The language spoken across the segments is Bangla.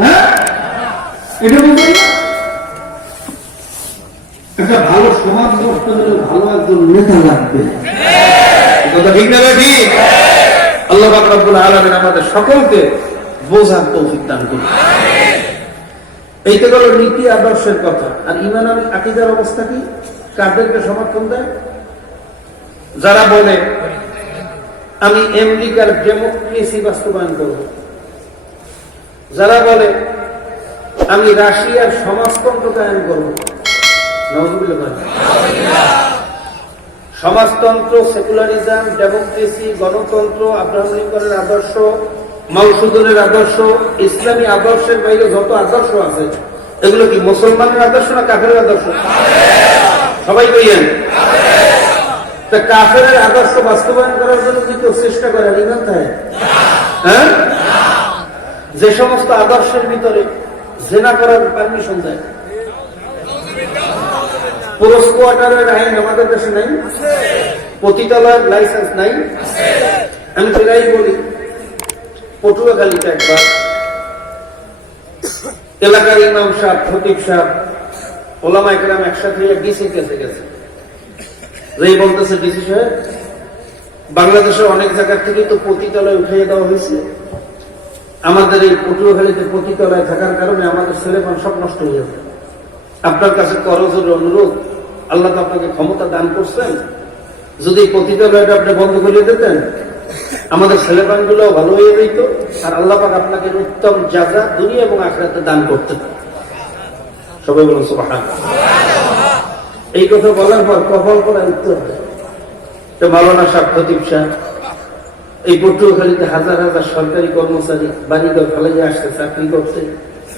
হ্যাঁ, এটা বলতে একটা ভালো সমাজ গঠন হলে ভালো একজন নেতা লাগবে। কথা ঠিক না ঠিক? আল্লাহ পাক রব্বুল আলামিন আমাদের সকলকে বোঝার তৌফিক দান করুন। এইটা হলো নীতি আদর্শের কথা। আর ঈমান আর আকীদার অবস্থা কি? কাদেরকে সমর্থন দেয়? যারা বলে আমি আমেরিকার ডেমোক্রেসি বাস্তবায়ন করব, যারা বলে আমি রাশিয়ার সমাজতন্ত্র কায়েম করব, সমাজতন্ত্র, সেকুলারিজম, ডেমোক্রেসি, গণতন্ত্র, আব্রাহাম লিঙ্কনের আদর্শ, মাউসুদুরের আদর্শ, ইসলামী আদর্শের বাইরে যত আদর্শ আছে এগুলো কি মুসলমানের আদর্শ না কাফেরের আদর্শ? সবাই কইয়েন। তা কাফেরের আদর্শ বাস্তবায়ন করার জন্য কি কেউ চেষ্টা করে? ঈমান থাকে? হ্যাঁ, যে সমস্ত আদর্শের ভিতরে জেনা করার পারমিশন দেয়, পুরুষ কোয়ার্টারের আইন আমাদের দেশে নাই, পতিতালয়ের লাইসেন্স নাই। আমি প্রায় বলি, পটুয়াখালীতে একবার এলাকার ইমাম সাহেব, খতিব সাহেব, ওলামা একরাম একসাথে ডিসি কেসে গেছে। যেই বলতেছে ডিসি সাহেব, বাংলাদেশের অনেক জায়গার থেকে তো পতিতালয় উঠিয়ে দেওয়া হয়েছে, আমাদের এই পটুয়াখালীতে পতিতালয় থাকার কারণে আমাদের ছেলেমান সব নষ্ট হয়ে যাবে। আপনার কাছে করজোর অনুরোধ, আল্লাহ তো আপনাকে ক্ষমতা দান করছেন, যদি পতিতালয়টা আপনি বন্ধ করে দিতেন আমাদের ছেলেমান গুলো ভালো হয়ে যেত, আর আল্লাহ পাক আপনাকে উত্তম জাযা দুনিয়া এবং আখিরাতে দান করতেন। সবাই বলুন সুবহানাল্লাহ। এই কথা বলার পর কপাল করা উত্তর দেয়। তো মাওলানা সাহেব, খতিব সাহেব, এই পটুয়াখালীতে হাজার হাজার সরকারি কর্মচারী বাড়িঘর ফালাইয়া আসছে চাকরি করতে,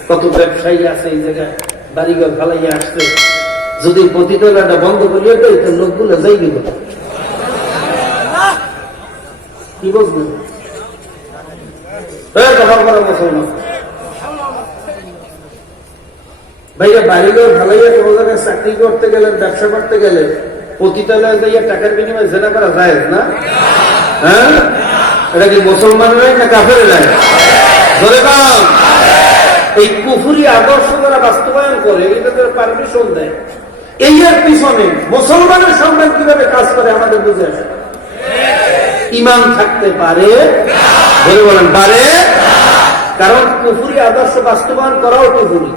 কত ব্যবসায়ী আছে এই জায়গায় বাড়িঘর ফালাইয়া আসছে, যদি পতিতালয়টা বন্ধ করিয়ে দেয় তো লোকগুলো যাই দিব। কি বুঝলেন? মুসলমান ভাইয়া, বাড়িঘর ফালাইয়া কোনো জায়গায় চাকরি করতে গেলে, ব্যবসা করতে গেলে পতিতালয়ে যাইয়া টাকার বিনিময়ে জেনা করা যায় না? হ্যাঁ, এটা কি মুসলমানেরাই না কাফেরেরাই? ধরে পান এই কুফরি আদর্শ যারা বাস্তবায়ন করে, এটাদের পারমিশন দেয়, এই এর পিছনে মুসলমানের সম্মান কিভাবে কাজ করে আমাদের বুঝে আসে। ঈমান থাকতে পারে? ধরে বলেন পারে? কারণ কুফরি আদর্শ বাস্তবায়ন করাও কুফরি,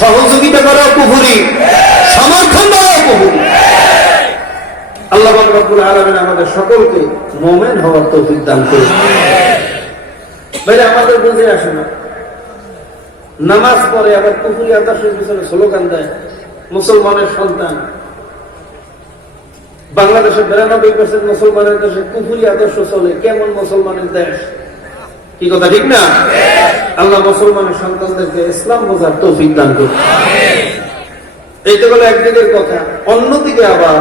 সহযোগিতা করাও কুফরি, সমর্থন দেওয়াও কুফরি। আল্লাহ পাক রব্বুল আলামিন আমাদের সকলকে মুমিন হওয়ার তৌফিক দান করুন। ভাইরা, আমাদের বুঝে আসে না, নামাজ পড়ে আবার কুফরি আদর্শের পিছনে স্লোগান দেয়, মুসলমানের সন্তান। বাংলাদেশের 92% মুসলমানের দেশে কুফরি আদর্শ চলে, কেমন মুসলমানের দেশ? কি কথা ঠিক না? আল্লাহ মুসলমানের সন্তানদেরকে ইসলাম বোঝার তৌফিক দান করুন। এইটা হলো একদিকের কথা। অন্যদিকে আবার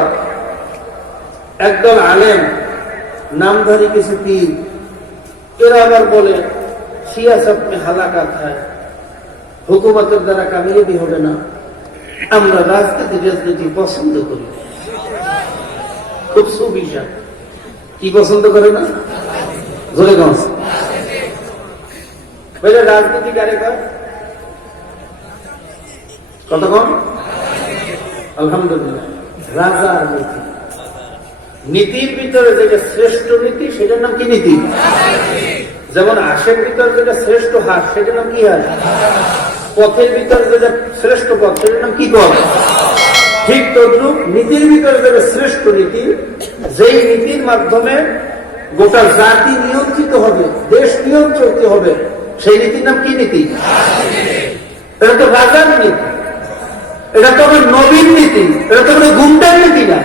একদল আলেম, নামধারী কিছু পীর, এরা আবার বলে সিয়াসত মে হালাকাত হয়, হুকুমতের দ্বারা কামিয়াবি হবে না, আমরা রাজনীতি পছন্দ করি। খুব সুবিশা কি পছন্দ করে না? ধরে গঞ্জ বলে রাজনীতি কারে কয়? কতক্ষণ? আলহামদুলিল্লাহ, রাজার নীতি। নীতির ভিতরে যেটা শ্রেষ্ঠ নীতি সেটার নাম কি নীতি? যেমন হাঁসের ভিতরে যেটা শ্রেষ্ঠ হাঁস সেটার নাম কি হাঁস? পথের ভিতরে যেটা শ্রেষ্ঠ পথ সেটার নাম কি পথ? ঠিক তদ্রুপ নীতির ভিতরে যেটা শ্রেষ্ঠ নীতি, যেই নীতির মাধ্যমে গোটা জাতি নিয়ন্ত্রিত হবে, দেশ নিয়ন্ত্রিত হবে, সেই নীতির নাম কি নীতি? এটা তো রাজার নীতি, এটা তো নবীর নীতি, এটা তো গুন্ডার নীতি না।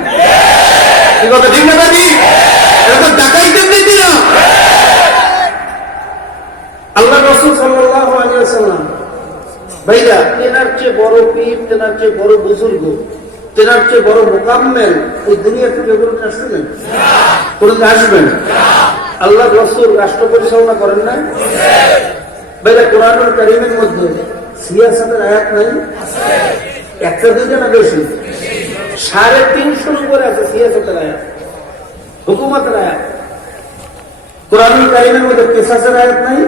কি কথা ঠিক না দাদি? এটা তো ডাকাইতের নীতি না। আল্লাহ রাসূল সাল্লাল্লাহু আলাইহি ওয়াসাল্লাম ভাইরা, তেনার চেয়ে বড় পীর, তেনার চেয়ে বড় বুজুর্গ, তেনার চেয়ে বড় মোকাম্মেল এই দুনিয়া থেকে কোনদিন আসবেন? কোনদিন আসবেন? আল্লাহ রাসূল রাষ্ট্র পরিচালনা করেন না? ভাইরা, কোরআনুল কারীমের মধ্যে সিয়াসতের আয়াত নাই? একটা দুইটা না বেশি? 350 উপরে আছে সিয়াসতের আয়াত, হুকুমতের আয়াত। কোরআনুল কারীমের মধ্যে কিসাসের আয়াত নাই?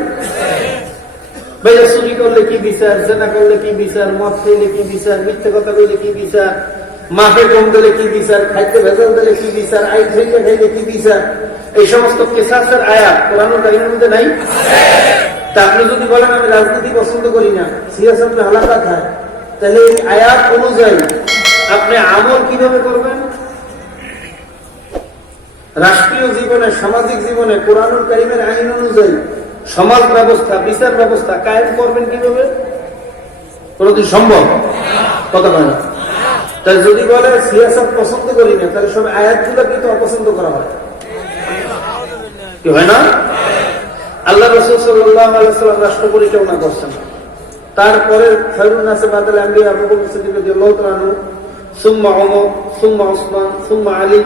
ভাইয়া চুরি করলে কি বিচার, জেনা করলে কি বিচার, মদ খেলে কি বিচার, মিথ্যে কথা বললে কি বিচার, মাফে কম দিলে কি বিচার, খাইতে ভেজাল দিলে কি বিচার, আই খাইতে খাইলে কি বিচার, এই সমস্ত কেসাসের আয়াত কোরআনুল কারীমের মধ্যে নাই? তা আপনি যদি বলেন আমি রাজনীতি পছন্দ করি না, সিয়াসত মে হালাকাত হয়, তাহলে এই আয়াত অনুযায়ী আপনি আমল কিভাবে করবেন? রাষ্ট্রীয় জীবনে, সামাজিক জীবনে কোরআনুল কারীমের আইন অনুযায়ী সমাজ ব্যবস্থা, বিচার ব্যবস্থা কায়েম করবেন কিভাবে? কোনদিন সম্ভব? কথা হয় না। তাই যদি বলে সিয়াসত পছন্দ করি না, তাহলে সব আয়াতগুলো কিন্তু অপছন্দ করা হয়, কি হয় না? আল্লাহ রাসূল সাল্লাল্লাহু আলাইহি ওয়াসাল্লাম রাষ্ট্র পরিচালনা করছেন, তারপরে খায়রুন নাসে বাদাল আম্বিয়া আবু বকর সিদ্দিক রাদিয়াল্লাহু তাআলা আনহু, সুম্মা ওমর, সুম্মা উসমান, সুম্মা আলী,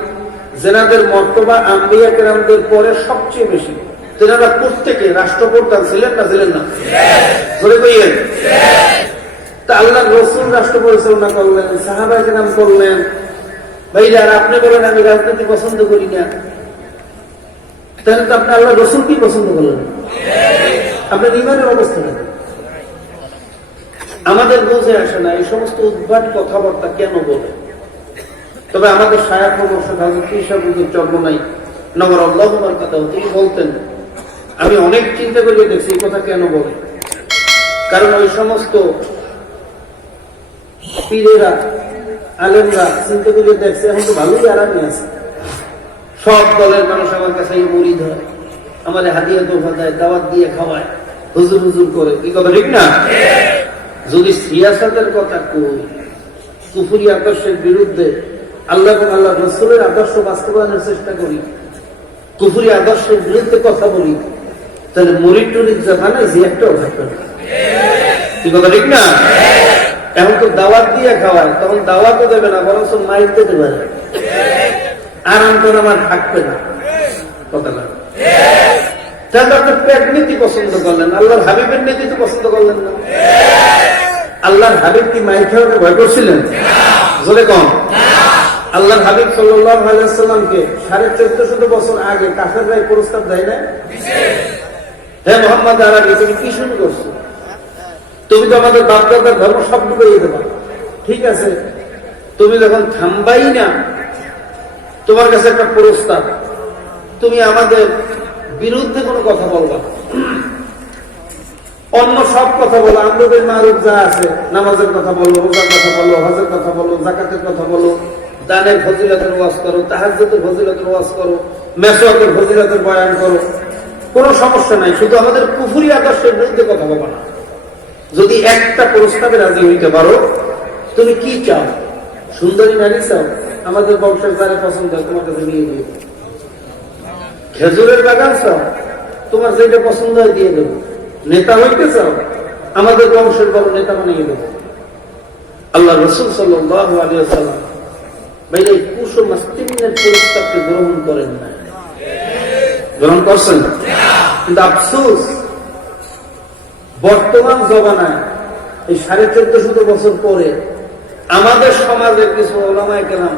জেনাদের মর্তবা আম্বিয়া কেরামদের পরে সবচেয়ে বেশি। তেনারা প্রত্যেকে রাষ্ট্রপ্রধান ছিলেন না ছিলেন না? বলে কইয়েন। তা আল্লাহ রাসূল রাষ্ট্র পরিচালনা করলেন, সাহাবায়ে কেরাম করলেন। ভাইরা আপনি বলেন আমি রাজনীতি পছন্দ করি না, তাহলে তো আপনি আল্লাহ রাসূল কি পছন্দ করলেন? আপনার ঈমানের অবস্থা নেই। আমাদের বুঝে আসে না এই সমস্ত উদ্ভট কথাবার্তা কেন বলে। তবে আমাদের শায়খ মুর্শিদ হযরত ঈসা হুজুর চরমনাই নবর আল্লাহু বারাকাতুহু তিনি বলতেন, আমি অনেক চিন্তা করে দেখছি এই কথা কেন বলে। কারণ ওই সমস্ত পীরেরা, আলেমরা চিন্তা করে দেখছে এখন তো ভালোই আরামে আছে, সব দলের মানুষ আমার কাছে মুরিদ হয়, আমাদের হাদিয়া তোফা দেয়, দাওয়াত দিয়ে খাওয়ায়, হুজুর হুজুর করে। কি কথা ঠিক না? যদি সিয়াসতের কথা কই, কুফরি আদর্শের বিরুদ্ধে আল্লাহ এবং আল্লাহ রাসূলের আদর্শ বাস্তবায়নের চেষ্টা করি, কুফরি আদর্শের বিরুদ্ধে কথা বলি, তাহলে মুরিদ টুরিদ জামানায় যে একটাও থাকবে না। কি কথা ঠিক না? এখন তো দাওয়াত দিয়ে খাওয়ায়, তখন দাওয়াতও দেবে না, বরং মাইক দিতে পারে, আরাম করে আমার থাকবে না। কথা না, তাহলে আপনি পেট নীতি পছন্দ করলেন, আল্লাহর হাবিবের নীতি তো পছন্দ করলেন না। আল্লাহর হাবিব কি মাইক খাওয়াকে ভয় করছিলেন? জোরে কম। আল্লাহর হাবিব সাল্লাল্লাহু আলাইহি ওয়াসাল্লামকে 1450 বছর আগে কাফেররা প্রস্তাব দেয় না, হে মুহাম্মদ আরবি তুমি কি শুরু করছো? তুমি তো আমাদের বাপ দাদার ধর্ম সব ডুবিয়ে দেবা। ঠিক আছে, তুমি যখন থামবাই না, তোমার কাছে একটা প্রস্তাব, তুমি আমাদের বিরুদ্ধে কোনো কথা বলবা, অন্য সব কথা বলো, আমরুল মারুফ যা আছে, নামাজের কথা বলো, রোজার কথা বলো, হজের কথা বলো, যাকাতের কথা বলো, দানের ফজিলতের ওয়াজ করো, তাহাজ্জুদের ফজিলতের ওয়াজ করো, মেসওয়াকের ফজিলতের বয়ান করো, কোনো সমস্যা নাই, শুধু আমাদের কুফরি আদর্শের বিরুদ্ধে কথা বলো না। যদি একটা প্রস্তাবে রাজি হইতে পারো, তুমি কি চাও? সুন্দরী নারী চাও? আমাদের বংশের যারা পছন্দ হয় তোমার কাছে নিয়ে দিও। খেজুরের বাগান চাও? তোমার যেটা পছন্দ হয় দিয়ে দেবো। নেতা হইতে চাও? আমাদের বংশের বড় নেতা বানিয়ে দেবো। আল্লাহ রাসূল সাল্লাল্লাহু আলাইহি ওয়াসাল্লাম ভাইরা এই কুসুমাস্তিনের প্রস্তাবকে গ্রহণ করেন না, গ্রহণ করছেন না। কিন্তু আফসোস, বর্তমান জমানায় এই 1450 বছর পরে আমাদের সমাজের কিছু উলামায়ে কেরাম,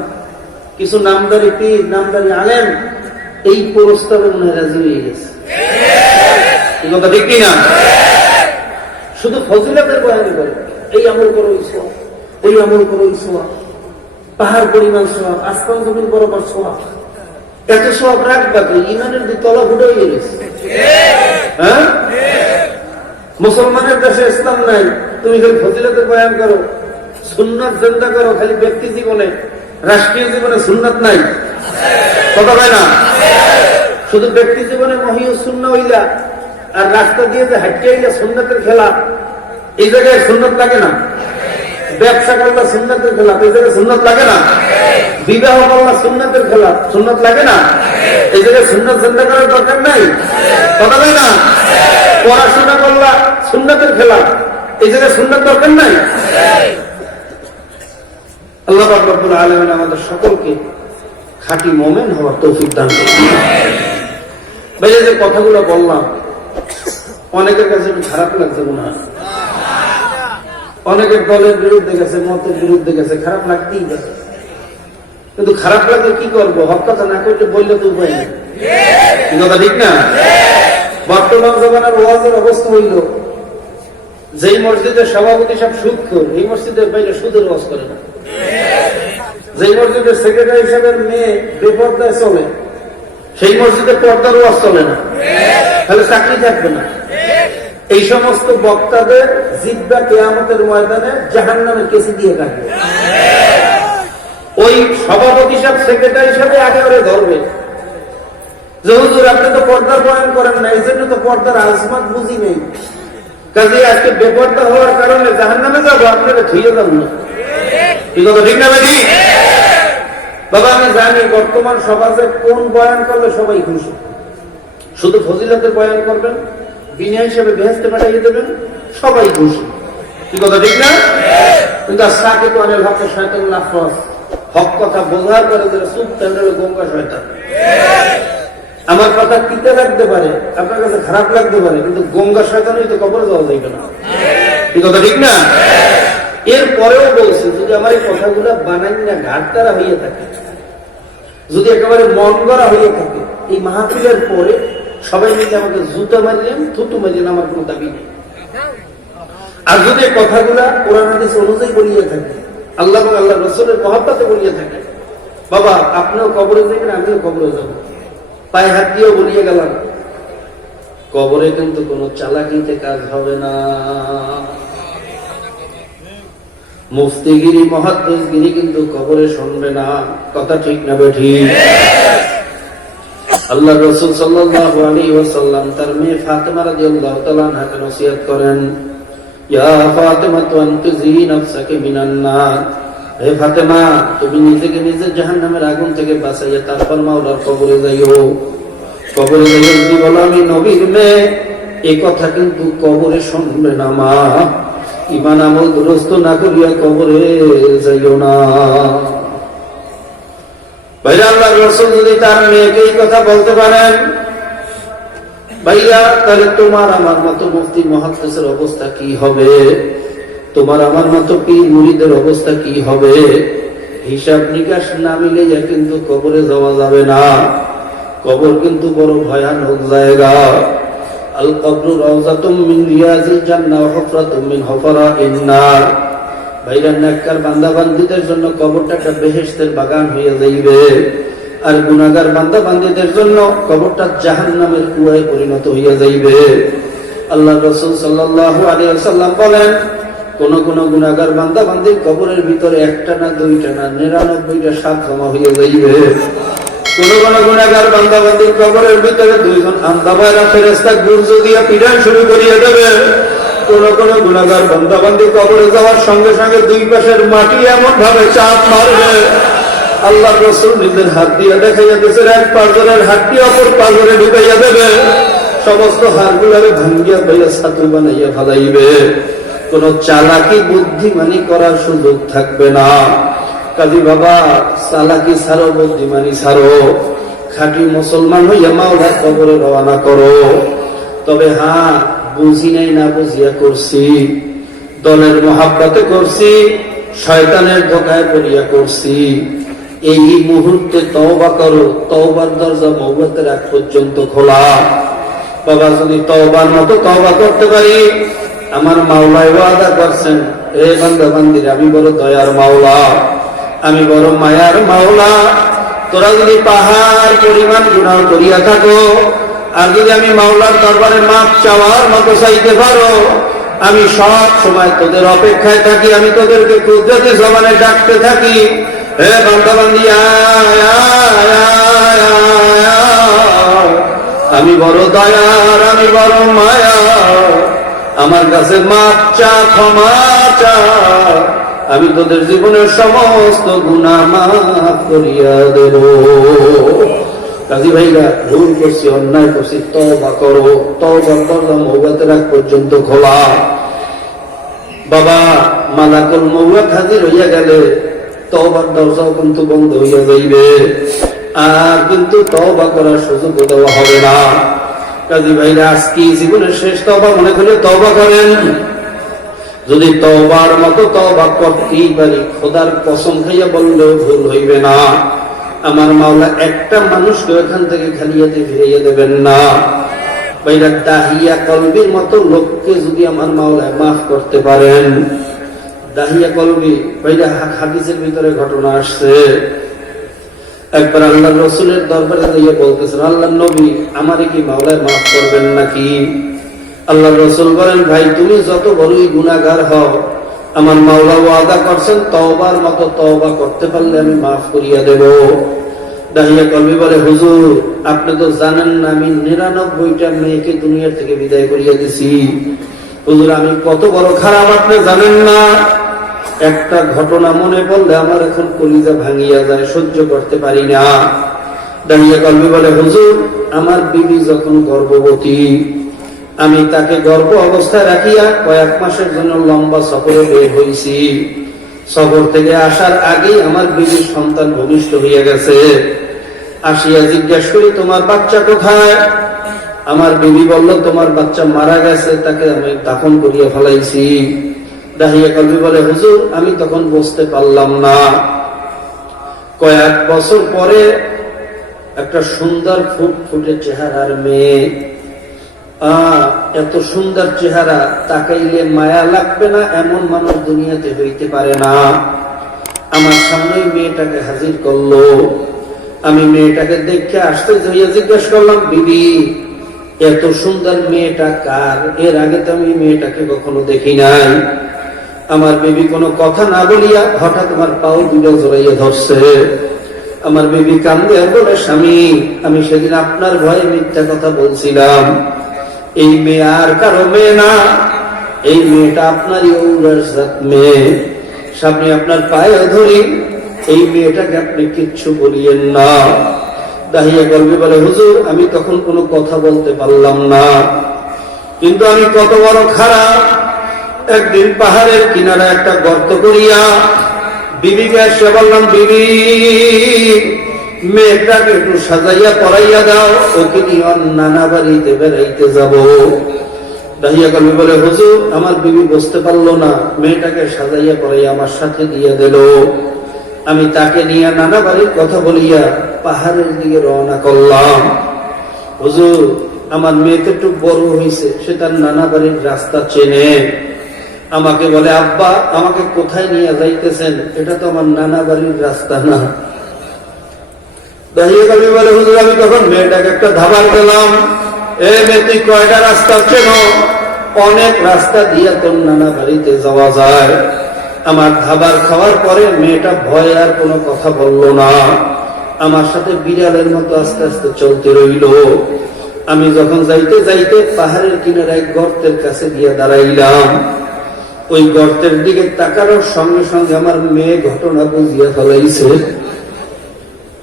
কিছু নামদারি পীর, নামদারি আলেম এই প্রস্তাবে মনে রাজি হয়ে গেছে। এই কথা ঠিক কিনা? শুধু ফজিলতের বয়ান করে, এই আমল করো ইসলাম, ওই আমল করো ইসলাম, পাহাড় পরিমাণ সওয়াব, আসমান জমিন বরাবর সওয়াব, এত সওয়াব রাখবা তো ইমানের যে তলা ফুটে হয়ে গেছে। হ্যাঁ, মুসলমানের দেশে ইসলাম নাই, তুমি খালি ফজিলতের বয়ান করো, সুন্নাত জিন্দা করো, খালি ব্যক্তি জীবনে, রাষ্ট্রীয় জীবনে সুন্নাত নাই। কথা হয় না? শুধু ব্যক্তি জীবনে মহিউ সুন্নাহ হইলা, আর রাস্তা দিয়ে যে হাঁটিয়ে হইলা সুন্নাতের খেলা, এই জায়গায় সুন্নাত লাগে না। ব্যবসা করলা সুন্নাতের খেলা, এই জায়গায় সুন্নাত লাগে না। বিবাহ করলা সুন্নাতের খেলা, সুন্নাত লাগে না। এই জায়গায় সুন্নাত জিন্দা করার দরকার নাই। কথা হয় না? পড়াশোনা করলা সুন্নাতের খেলা, এই জায়গায় সুন্নাত দরকার নাই। আল্লাহ পাক রব্বুল আলামিন আমাদের সকলকে খাঁটি মুমিন হওয়ার তৌফিক দান করুন। ভাই, যে কথাগুলো বললাম অনেকের কাছে একটু খারাপ লাগছে মনে হয়, অনেকের দলের বিরুদ্ধে গেছে, মতের বিরুদ্ধে গেছে, খারাপ লাগতেই গেছে। কিন্তু খারাপ লাগলে কি করবো? হক কথা না করতে বললে তো উপায় নেই। কথা ঠিক না? বর্তমান জমানার ওয়াজের অবস্থা হইল যেই মসজিদের সভাপতি সব সুদ করে, এই মসজিদের বাইরে সুদের ওয়াজ করে না। যেই মসজিদের সেক্রেটারি হিসাবের মেয়ে বেপর্দায় চলে, সেই মসজিদে পর্দার ওয়াজ চলে না, তাহলে চাকরি থাকবে না। এই সমস্ত বক্তাদের জিব্বা কিয়ামতের ময়দানে জাহান্নামের কেসি দিয়ে কাটবে। ওই সভাপতি সাহেব সেক্রেটারি হিসাবে আগে ওরে ধরবে যে হুজুর আপনি তো পর্দার বয়ান করেন না, এই জন্য তো পর্দার আজমাত বুঝি নেই, কাজে আজকে বেপর্দা হওয়ার কারণে জাহান্নামে যাবো, আপনাকে থুয়ে যাব না। ঠিক কথা ঠিক না ভাই? বাবা আমি জানি বর্তমান সমাজে কোন বয়ান করলে সবাই খুশি। শুধু ফজিলতের বয়ান করবেন, বিনা হিসেবে বেহেশতে পাঠিয়ে দেবেন, সবাই খুশি। কি কথা ঠিক না? কিন্তু আজকে তো অনেক হক শয়তান লাফাস, হক কথা বোঝার পরে যারা চুপ থাকবে গঙ্গা শয়তান। আমার কথা তিতে লাগতে পারে, আপনার কাছে খারাপ লাগতে পারে, কিন্তু গঙ্গা শয়তানই তো কবরে যাওয়া যাইবে না। কি কথা ঠিক না? এর পরেও বলছি যদি আমার এই কথাগুলো বানাই না ঘাট তারা হইয়া থাকে, যদি একেবারে মন গড়া হইয়া থাকে, এই মাহফিলের পরে সবাই মিলে আমাকে জুতা মারলেন থুতু মারলেন, আমার কোনো দাবি নেই। আর যদি এই কথাগুলা কোরআন হাদিস অনুযায়ী বলিয়ে থাকে, আল্লাহ এবং আল্লাহ রাসূলের মহব্বতে বলিয়ে থাকে, বাবা আপনিও কবরে যাবেন, আমিও কবরে যাব, পায়ে হাত দিয়েও বলিয়ে গেলাম, কবরে কিন্তু কোনো চালাকিতে কাজ হবে না। মুফতিগিরি মুহাদ্দিসগিরি কিন্তু কবরে শুনবে না। কথা ঠিক না বেঠিক? আল্লাহ রাসূল সাল্লাল্লাহু আলাইহি ওয়াসাল্লাম তার মেয়ে ফাতেমা রাদিয়াল্লাহু তাআলা আনহাকে নসিহত করেন, ইয়া ফাতেমা আনকিজি নাফসাকি মিনান নার, হে ফাতেমা তুমি নিজেকে নিজে জাহান্নামের আগুন থেকে বাঁচাইয়া তারপর মাওলার কবরে যাইও। কবরে যাইও যদি বলো আমি নবীর মেয়ে, এই কথা কিন্তু কবরে শুনবে না মা। ঈমান আমল দুরস্ত না করিয়া কবরে যাইও না। ভাইয়া আল্লাহর রাসূল যদি তার মেয়েকে এই কথা বলতে পারেন, ভাইয়া তাহলে তোমার আমার মতো মুফতি মুহাদ্দিসের অবস্থা কি হবে? তোমার আমার মতো পীর মুরিদের অবস্থা কি হবে? হিসাব নিকাশ না মিলাইয়া কিন্তু কবরে যাওয়া যাবে না। কবর কিন্তু বড় ভয়ানক জায়গা। আল কবরু রাউযাতুম মিন রিয়াজিল জান্নাহ ওয়া হুফরাতুম মিন হুফরাইন নার। ভাইরা নেককার বান্দা বান্দীদের জন্য কবরটা একটা বেহেশতের বাগান হয়ে যাইবে, আর গুনাহগার বান্দা বান্দীদের জন্য কবরটা জাহান্নামের কুয়ায় পরিণত হইয়া যাইবে। আল্লাহ রাসূল সাল্লাল্লাহু আলাইহি ওয়াসাল্লাম বলেন, কোন কোন গুনাহগার বান্দা বান্দীর কবরের ভিতরে একটা না দুইটা না 99টা সাপ জমা হইয়া যাইবে। কোন কোন গুনাহগার বান্দা বান্দীর কবরের ভিতরে দুইজন আন্দাবায়রা ফেরেশতা গুর্জ দিয়া পিটান শুরু করিয়া দেবে। কোন কোন গুনাহগার বান্দা বান্দী কবরে যাওয়ার সঙ্গে সঙ্গে দুই পাশের মাটি এমন ভাবে চাপ মারবে, আল্লাহ রাসূল নিজের হাত দিয়ে দেখাইয়া দিয়েছেন, এক পাঁজরের হাতটি অপর পাঁজরে ঢুকাইয়া দেবে, সমস্ত হাড়গুলারে ভাঙ্গিয়া পাইয়া ছাতু বানাইয়া ফালাইবে। কোন চালাকি বুদ্ধিমানি করার সুযোগ থাকবে না। কাজী বাবা চালাকি ছাড়ো, বুদ্ধিমানি ছাড়ো, খাঁটি মুসলমান হইয়া মাওলার কবরে রওনা করো। তবে হ্যাঁ, বুঝি নাই না বুঝিয়া করছি, দলের মহাব্বতে করছি, শয়তানের ধোকায় পড়িয়া করছি, এই মুহূর্তে তওবা করো। তওবার দরজা মওলাতের আগ পর্যন্ত খোলা। বাবা যদি তওবার মতো তওবা করতে পারি, আমার মাওলাই ওয়াদা করছেন, হে বান্দা বান্দিরা আমি বড় দয়ার মাওলা, আমি বড় মায়ার মাওলা। তোরা যদি পাহাড় পরিমাণ গুনাহ করিয়া থাকো, আর যদি আমি মাওলার দরবারে মাপ চাওয়ার মতো চাইতে পারো, আমি সব সময় তোদের অপেক্ষায় থাকি, আমি তোদেরকে কুদরতি জবানে ডাকতে থাকি, হে বান্দা বান্দি আয় আয় আয় আয় আয়। আমি বড় দয়ার, আমি বড় মায়া, আমার কাছে মাপ চা, ক্ষমা চা, আমি তোদের জীবনের সমস্ত গুনাহ মাফ করিয়া দেব। কাজী ভাইরা ভুল করছি, অন্যায় করছি, তওবা করো। তওবার দরজা মওলাতের আগ পর্যন্ত খোলা। বাবা মালাকুল মওত হাজির হইয়া গেলে তওবার দরজাও কিন্তু বন্ধ হইয়া যাইবে, আর কিন্তু তওবা করার সুযোগ দেওয়া হবে না। কাজী ভাইরা আজকে জীবনের শেষ তওবা মনে করে তওবা করেন। যদি তওবার মতো তওবা করতেই পারি, খোদার কসম খাইয়া বললেও ভুল হইবে না, আমার মাওলা একটা মানুষকে এখান থেকে খালিয়াতে ফিরাইয়া দেবেন না। ভাইরা দাহিয়া কলবির মতো লোককে যদি আমার মাওলায় মাফ করতে পারেন, দাহিয়া কলবি ভাইরা হাদিসের ভিতরে ঘটনা আসছে, একবার আল্লাহ রসুলের দরবারে দিয়ে বলতেছেন, আল্লাহ নবী আমারে কি মাওলায় মাফ করবেন নাকি? আল্লাহ রসুল বলেন, ভাই তুমি যত বড়ই গুনাহগার হও, আমার মাওলা ওয়াদা করছেন তওবার মতো তওবা করতে পারলে আমি মাফ করিয়া দেব। দাহিয়া কলবি বলে, হুজুর আপনি তো জানেন না আমি 99টা মেয়েকে দুনিয়ার থেকে বিদায় করিয়া দিছি। হুজুর আমি কত বড় খারাপ আপনি জানেন না। একটা ঘটনা মনে পড়লে আমার এখন কলিজা ভাঙিয়া যায়, সহ্য করতে পারি না। দাহিয়া কলবি বলে, হুজুর আমার বিবি যখন গর্ভবতী, আমি তাকে গর্ভ অবস্থায় রাখিয়া কয়েক মাসের জন্য লম্বা সফরে বের হয়েছি। সফর থেকে আসার আগেই আমার বিবির সন্তান ভূমিষ্ঠ হইয়া গেছে। আসিয়া জিজ্ঞাসা করি, তোমার বাচ্চা কোথায়? আমার বিবি বলল, তোমার বাচ্চা মারা গেছে, তাকে আমি দাফন করিয়া ফেলাইছি। দাহিয়া কলবি বলে, হুজুর আমি তখন বুঝতে পারলাম না। কয়েক বছর পরে একটা সুন্দর ফুটফুটে চেহারার মেয়ে, এত সুন্দর চেহারা তাকাইলে মায়া লাগবে না এমন মানুষ দুনিয়াতে হইতে পারে না। আমার সামনে মেয়েটাকে হাজির করলো। আমি মেয়েটাকে দেখে আসতে যাইয়া জিজ্ঞাসা করলাম, বিবি এত সুন্দর মেয়েটা কার? এর আগে তো আমি মেয়েটাকে কখনো দেখি নাই। আমার বিবি কোনো কথা না বলিয়া হঠাৎ আমার পাও দুটো জড়াইয়া ধরছে। আমার বিবি কান্দে আর বলে, স্বামী আমি সেদিন আপনার ভয়ে মিথ্যা কথা বলছিলাম। এই মেয়ে আর কারো মেয়ে না, এই মেয়েটা আপনারই ঔরসাত মেয়ে। সামনে আপনার পায়ে ধরি, এই মেয়েটাকে আপনি কিচ্ছু বলিয়েন না। দাহিয়া কলবি বলে, হুজুর আমি তখন কোনো কথা বলতে পারলাম না, কিন্তু আমি কত বড় খারাপ। একদিন পাহাড়ের কিনারে একটা গর্ত করিয়া বিবিকে এসে বললাম, বিবি মেয়েটাকে একটু সাজাইয়া পড়াইয়া দাও, ওকে নিয়ে নানা বাড়িতে বেড়াইতে যাব। দাহিয়া কলবি বলে, হুজুর আমার বিবি বুঝতে পারলো না, মেয়েটাকে সাজাইয়া পড়াইয়া আমার সাথে দিয়ে দিল। আমি তাকে নিয়ে নানা বাড়ির কথা বলিয়া পাহাড়ের দিকে রওনা করলাম। হুজুর আমার মেয়েকে একটু বড় হয়েছে, সে তার নানা বাড়ির রাস্তা চেনে। আমাকে বলে, আব্বা আমাকে কোথায় নিয়ে যাইতেছেন? এটা তো আমার নানা বাড়ির রাস্তা না। দাহিয়া কলবি বলে, হুজুর আমি তখন মেয়েটাকে একটা ধাবার গেলাম, এ মেয়ে তুই কয়টা রাস্তা চেনো? অনেক রাস্তা দিয়ে তোর নানা বাড়িতে যাওয়া যায়। আমার খাবার খাওয়ার পরে মেয়েটা ভয়ে আর কোনো কথা বলল না, আমার সাথে বিড়ালের মতো আস্তে আস্তে চলতে রইল। আমি যখন যাইতে যাইতে পাহাড়ের কিনারে এক গর্তের কাছে গিয়ে দাঁড়াইলাম। ওই গর্তের দিকে তাকানোর সঙ্গে সঙ্গে আমার মেয়ে ঘটনা বুঝিয়া ফেলাইছে।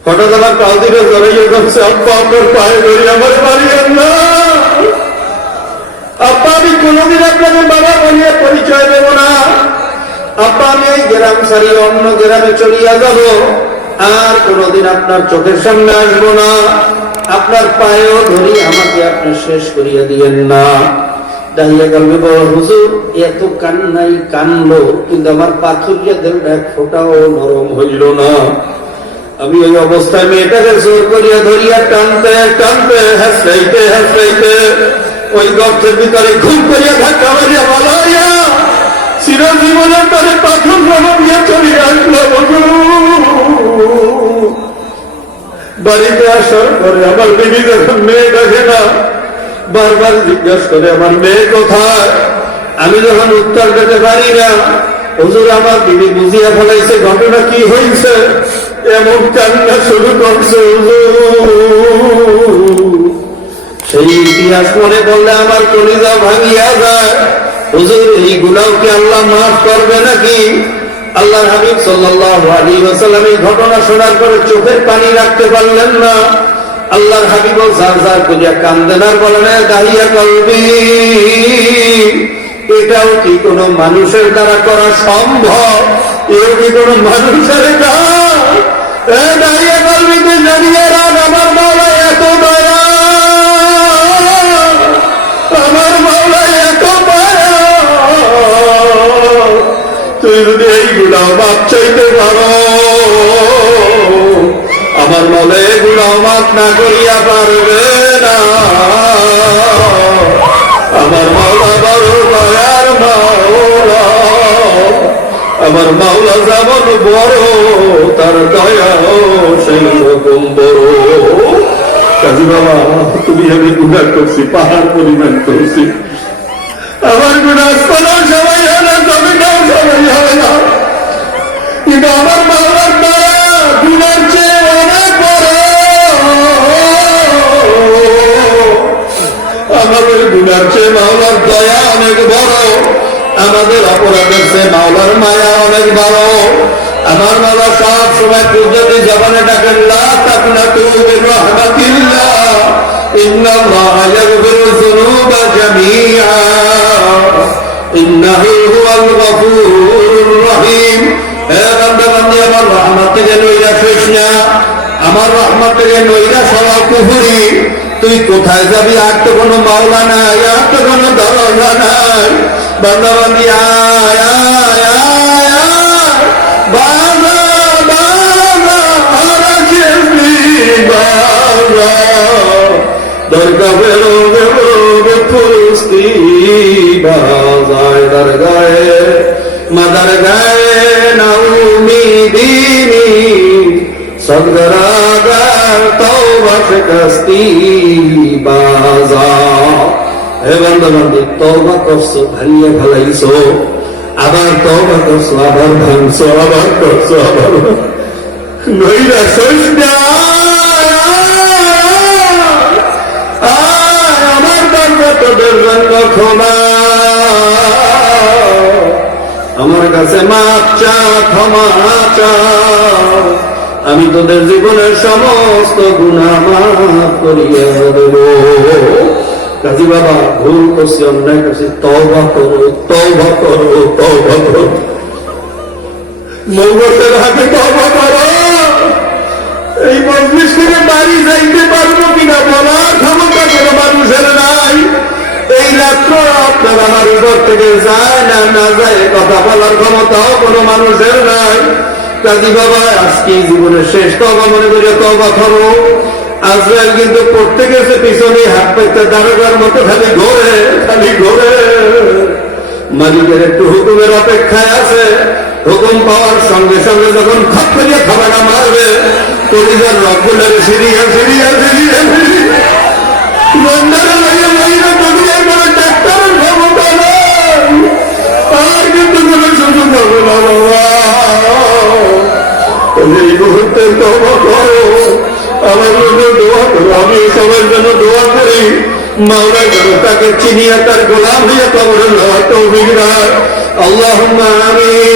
হঠাৎ আমার পাও দিকে জড়াইয়া যাচ্ছে, আব্বা আপনার পায়ে ধরি, আমার বাড়িয়েন না। আব্বা আমি কোনোদিন আপনাকে বাবা বলিয়া পরিচয় দেব না। আব্বা আমি এই গ্রাম ছাড়িয়ে অন্য গ্রামে চলিয়া যাব, আর কোনোদিন আপনার চোখের সামনে আসবো না। আপনার পায়েও ধরি, আমাকে আপনি শেষ করিয়া দিয়েন না। দাহিয়া কলবি বলে, হুজুর এত কান্নাই কানলো, কিন্তু আমার পাথরিয়া দেহটা এক ফোঁটাও নরম হইল না। আমি ওই অবস্থায় মেয়েটাকে জোর করিয়া ধরিয়া টানতে টানতে হাসতে হাসতে ওই গর্তের ভিতরে ঘুম করিয়া ধাক্কা মারিয়া বলাইয়া চিরজীবনের তাদের পাথর রমিয়া চলে আসলো। বাড়িতে আসার পরে আমার বিবি যখন মেয়ে দেখে না, বারবার জিজ্ঞাসা করে আমার মেয়ে কোথায়। আমি যখন উত্তর দিতে পারি না, হুজুর আমার বিবি বুঝিয়া ফেলাইছে ঘটনা কি হয়েছে, এমন কান্না শুরু করছে। সেই ইতিহাস মনে করলে আমার কলিজা ভাঙিয়া যায়। হুজুর এইগুলাও কি আল্লাহ মাফ করবে নাকি? আল্লাহর হাবিব সাল্লাল্লাহু আলাইহি ওয়াসাল্লাম এই ঘটনা শোনার পরে চোখের পানি রাখতে পারলেন না। আল্লাহর হাবিব জার জার করিয়া কান্দেন আর বলেন, দাহিয়া কলবি এটাও কি কোনো মানুষের দ্বারা করা সম্ভব? এও কি কোনো মানুষের কাজ? দাহিয়া কলবি তুই জানিয়ে রাখ, আমার মাওলা এত দয়া, আমার মাওলা এত দয়া। তুই যদি এইগুলা মাপ চাইতে পারো, আমার মনে গুনাহ মাফ না করিয়া পারবে না। আমার মাওলা বড় দয়ার মাওলা, আমার মাওলা যেমন বড় তার দয়াও সেই রকম বড়। কাজী বাবা, তুমি আমি গুনাহ করছি, পাহাড় পরিমাণ করছি। আমার গুনাহ কোনো সময় হয় না, জমিটাও সময় হয় না, কিন্তু আমার মাওলার দয়া গুনার চেয়ে অনেক বড়। আমাদের গুনার চেয়ে মাওলার দয়া অনেক বড়, আমাদের অপরাধের চেয়ে মাওলার মায়া অনেক বড়। আমার মাওলা সব সময় কুদরতি জবানে ডাকেন, লা তাকনাতু মির রাহমাতিল্লাহ, ইন্নাল্লাহা ইয়াগফিরু যুনুবা জামিআ, ইন্নাহু হুয়াল গফুরুর রহিম। হে বান্দা বান্দী, আমার রহমত থেকে নৈরাশ হইস না, আমার রহমত থেকে নৈরাশ হওয়া কুফরি। তুই কোথায় যাবি? আর তো কোনো মাওলা নাই, আর তো কোনো দরজা নাই। বান্দা বান্দী আয় আয় আয় আয়, বাবা বাবা রাখবি বাবা, দরগা বেরো বেরো বেফুস্তি বাজায় দরগায়ে মাদার গায়ে নাউমিদিনী সদগরাগার তওবা শিকস্তি বাজা। হে বান্দা বান্দী, তওবা করছো, ভাঙিয়ে ফেলাইছো, আবার তওবা করছো, আবার ভাঙছো, আবার করছো, আবার নৈরাশ হইস না। আমার দরজা তোদের জন্য খোলা, আমার কাছে মাপ চা, ক্ষমা চা, আমি তোদের জীবনের সমস্ত গুনাহ মাফ করিয়া দেব। কাজী বাবা, ভুল করছি, অন্যায় করছি, তওবা করো, তওবা করো, তওবা করো, মৌবতের হাতে তওবা করো। এই মজলিস থেকে বাড়ি যাইতে পারবো কিনা বলার ক্ষমতা কোনো মানুষের নাই। এই রাত্র আপনার আমার উপর থেকে যায় না না যায় কথা বলার ক্ষমতাও কোনো মানুষের নাই। কাজী বাবা, আজকে জীবনের শেষ তওবা মনে করে তওবা করো। আজরাইল কিন্তু পড়তে গেছে পিছনে, হাত পাইতে দারোগার মতো খালি ঘোরে, খালি ঘোরে। মালিকের একটু হুকুমের অপেক্ষায় আছে, হুকুম পাওয়ার সঙ্গে সঙ্গে যখন খপ করিয়া খাবারটা মারবে, কলিজার রকগুলোর সিরিয়া সিরিয়া সিরিয়া বন্ধারে লাগে মাইরা দুনিয়ার কোনো ডাক্তারের ক্ষমতা নাই, আর কিন্তু কোনো সুযোগ হবে না বাবা। এই মুহূর্তে তওবা করো, আমার জন্য দোয়া করো, আমি সবার জন্য দোয়া করি। মাওলা যেন তাকে চিনিয়া তার গোলাম হইয়া কবরে নেওয়ার তৌফিক দান। আল্লাহুম্মা আমিন।